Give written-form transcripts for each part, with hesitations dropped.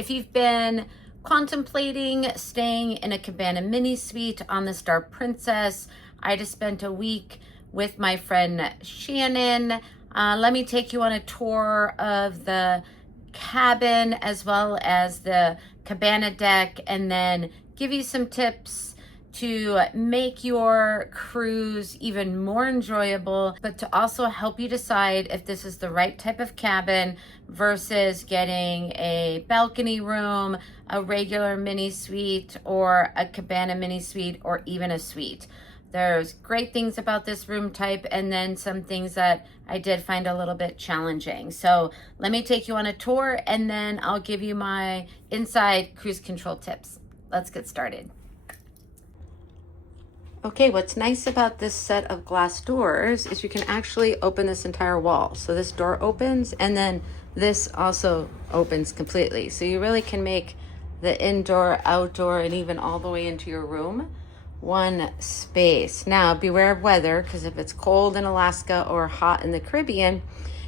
if you've been contemplating staying in a Cabana Mini Suite on the Star Princess, I just spent a week with my friend Shannon. Let me take you on a tour of the cabin as well as the Cabana Deck, and then give you some tips to make your cruise even more enjoyable, but to also help you decide if this is the right type of cabin versus getting a balcony room, a regular mini suite, or a Cabana Mini Suite, or even a suite. There's great things about this room type, and then some things that I did find a little bit challenging. So let me take you on a tour, and then I'll give you my inside cruise control tips. Let's get started. Okay, what's nice about this set of glass doors is you can actually open this entire wall. So this door opens, and then this also opens completely. So you really can make the indoor, outdoor, and even all the way into your room one space. Now, beware of weather, because if it's cold in Alaska or hot in the Caribbean,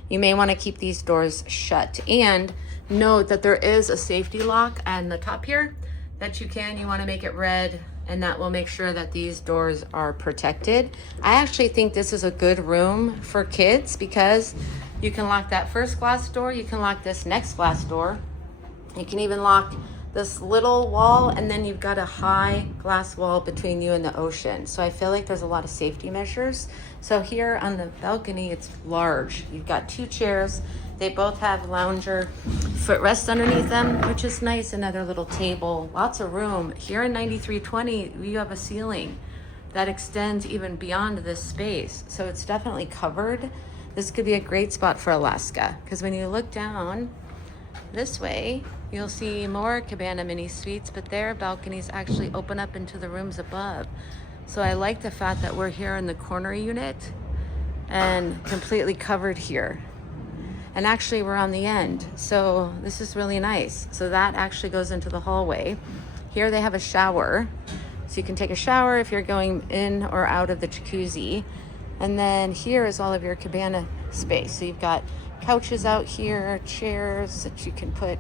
you may want to keep these doors shut. And note that there is a safety lock on the top here that you want to make it red, and that will make sure that these doors are protected. I actually think this is a good room for kids because you can lock that first glass door, you can lock this next glass door, you can even lock this little wall, and then you've got a high glass wall between you and the ocean. So I feel like there's a lot of safety measures. So here on the balcony, it's large. You've got 2 chairs. They both have lounger footrests underneath them, which is nice. Another little table, lots of room. Here in 9320, you have a ceiling that extends even beyond this space. So it's definitely covered. This could be a great spot for Alaska, because when you look down this way, you'll see more Cabana Mini Suites, but their balconies actually open up into the rooms above. So I like the fact that we're here in the corner unit and completely covered here. And actually we're on the end, so this is really nice. So that actually goes into the hallway. Here they have a shower, so you can take a shower if you're going in or out of the jacuzzi. And then here is all of your cabana space. So you've got couches out here, chairs that you can put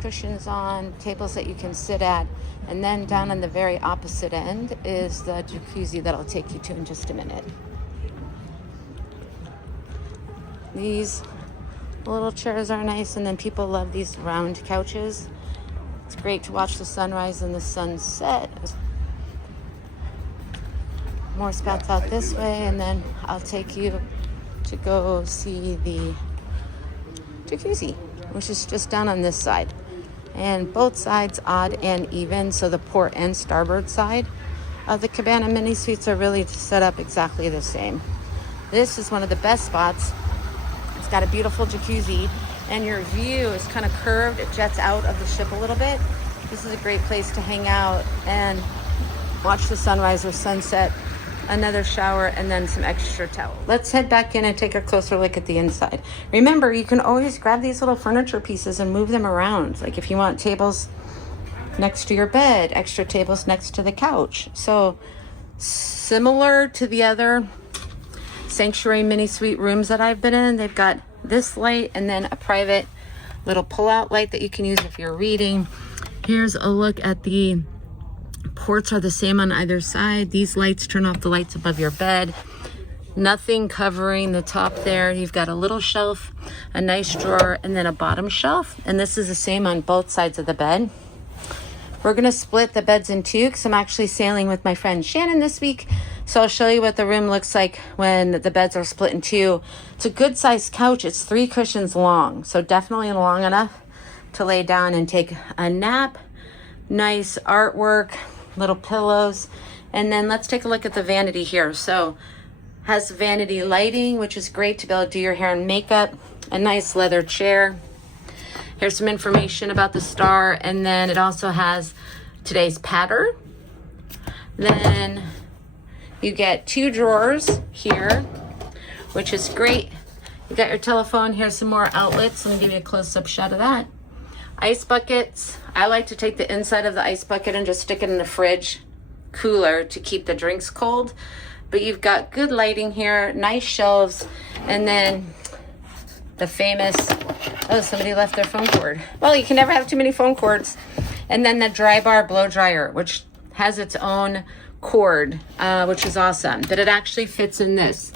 cushions on, tables that you can sit at. And then down on the very opposite end is the jacuzzi that I'll take you to in just a minute. These little chairs are nice, and then people love these round couches. It's great to watch the sunrise and the sunset. More spots out this way, and then I'll take you to go see the jacuzzi, which is just down on this side. And both sides odd and even, so the port and starboard side of the Cabana Mini Suites are really set up exactly the same. This is one of the best spots. It's got a beautiful jacuzzi, and your view is kind of curved. It jets out of the ship a little bit. This is a great place to hang out and watch the sunrise or sunset, another shower, and then some extra towel. Let's head back in and take a closer look at the inside. Remember, you can always grab these little furniture pieces and move them around. Like if you want tables next to your bed, extra tables next to the couch. So similar to the other Sanctuary Mini Suite rooms that I've been in, they've got this light and then a private little pull-out light that you can use if you're reading. Here's a look at the ports. Are the same on either side. These lights turn off the lights above your bed. Nothing covering the top there. You've got a little shelf, a nice drawer, and then a bottom shelf. And this is the same on both sides of the bed. We're gonna split the beds in 2 because I'm actually sailing with my friend Shannon this week. So I'll show you what the room looks like when the beds are split in 2. It's a good sized couch. It's 3 cushions long, so definitely long enough to lay down and take a nap. Nice artwork, little pillows. And then let's take a look at the vanity here. So has vanity lighting, which is great to be able to do your hair and makeup. A nice leather chair. Here's some information about the star, and then it also has today's pattern. Then you get 2 drawers here, which is great. You got your telephone. Here's some more outlets. Let me give you a close-up shot of that. Ice buckets. I like to take the inside of the ice bucket and just stick it in the fridge cooler to keep the drinks cold. But you've got good lighting here, nice shelves, and then the famous Oh, somebody left their phone cord. Well, you can never have too many phone cords. And then the dry bar blow dryer, which has its own cord, which is awesome. But it actually fits in this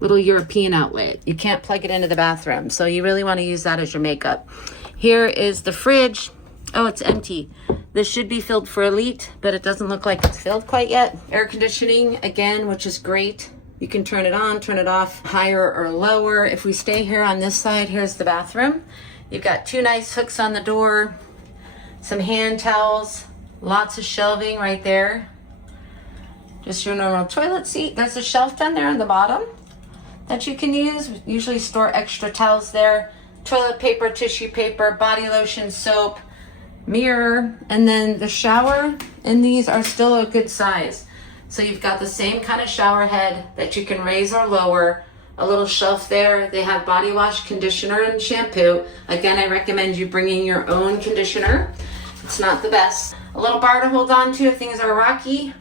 little European outlet. You can't plug it into the bathroom. So you really want to use that as your makeup. Here is the fridge. Oh, it's empty. This should be filled for Elite, but it doesn't look like it's filled quite yet. Air conditioning, again, which is great. You can turn it on, turn it off, higher or lower. If we stay here on this side, here's the bathroom. You've got 2 nice hooks on the door, some hand towels, lots of shelving right there. Just your normal toilet seat. There's a shelf down there on the bottom that you can use. We usually store extra towels there. Toilet paper, tissue paper, body lotion, soap, mirror, and then the shower. And these are still a good size. So you've got the same kind of shower head that you can raise or lower, a little shelf there. They have body wash, conditioner, and shampoo. Again, I recommend you bringing your own conditioner. It's not the best. A little bar to hold on to if things are rocky.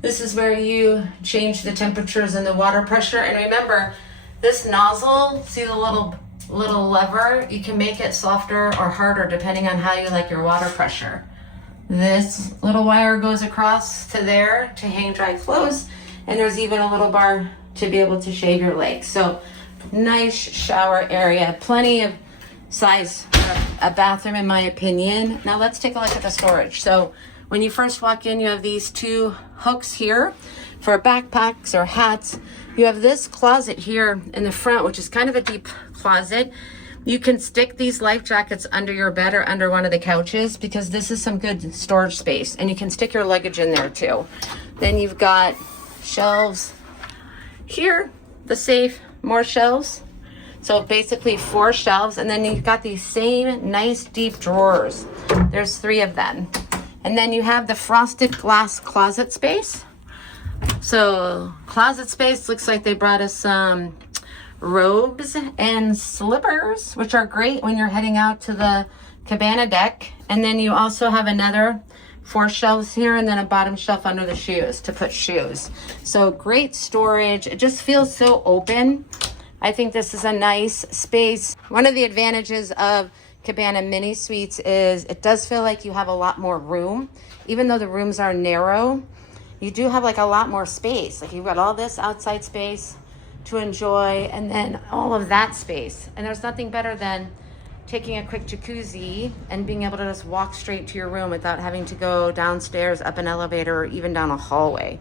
This is where you change the temperatures and the water pressure. And remember, this nozzle, see the little lever? You can make it softer or harder depending on how you like your water pressure. This little wire goes across to there to hang dry clothes, and there's even a little bar to be able to shave your legs. So nice shower area, plenty of size for a bathroom in my opinion. Now let's take a look at the storage. So when you first walk in, you have these 2 hooks here for backpacks or hats. You have this closet here in the front, which is kind of a deep closet. You can stick these life jackets under your bed or under one of the couches because this is some good storage space, and you can stick your luggage in there too. Then you've got shelves here, the safe, more shelves. So basically 4 shelves, and then you've got these same nice deep drawers. There's 3 of them. And then you have the frosted glass closet space. So closet space, looks like they brought us some robes and slippers, which are great when you're heading out to the Cabana Deck. And then you also have another 4 shelves here, and then a bottom shelf under the shoes to put shoes. So great storage. It just feels so open. I think this is a nice space. One of the advantages of Cabana Mini Suites is it does feel like you have a lot more room. Even though the rooms are narrow, you do have like a lot more space. Like you've got all this outside space to enjoy, and then all of that space. And there's nothing better than taking a quick jacuzzi and being able to just walk straight to your room without having to go downstairs, up an elevator, or even down a hallway.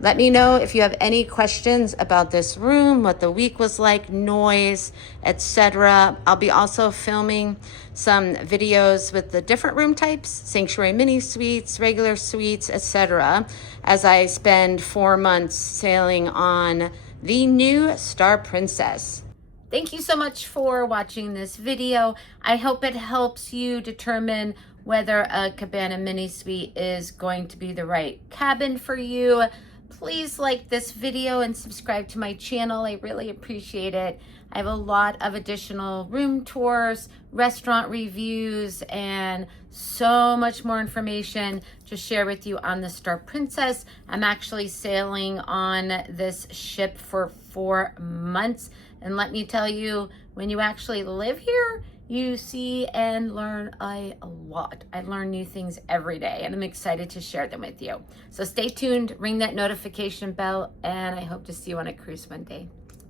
Let me know if you have any questions about this room, what the week was like, noise, etc. I'll be also filming some videos with the different room types, sanctuary mini suites, regular suites, etc. as I spend 4 months sailing on the new Star Princess. Thank you so much for watching this video. I hope it helps you determine whether a Cabana Mini Suite is going to be the right cabin for you. Please like this video and subscribe to my channel. I really appreciate it. I have a lot of additional room tours, restaurant reviews, and so much more information to share with you on the Star Princess. I'm actually sailing on this ship for 4 months. And let me tell you, when you actually live here, you see and learn a lot. I learn new things every day, and I'm excited to share them with you. So stay tuned, ring that notification bell, and I hope to see you on a cruise one day.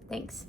Thanks.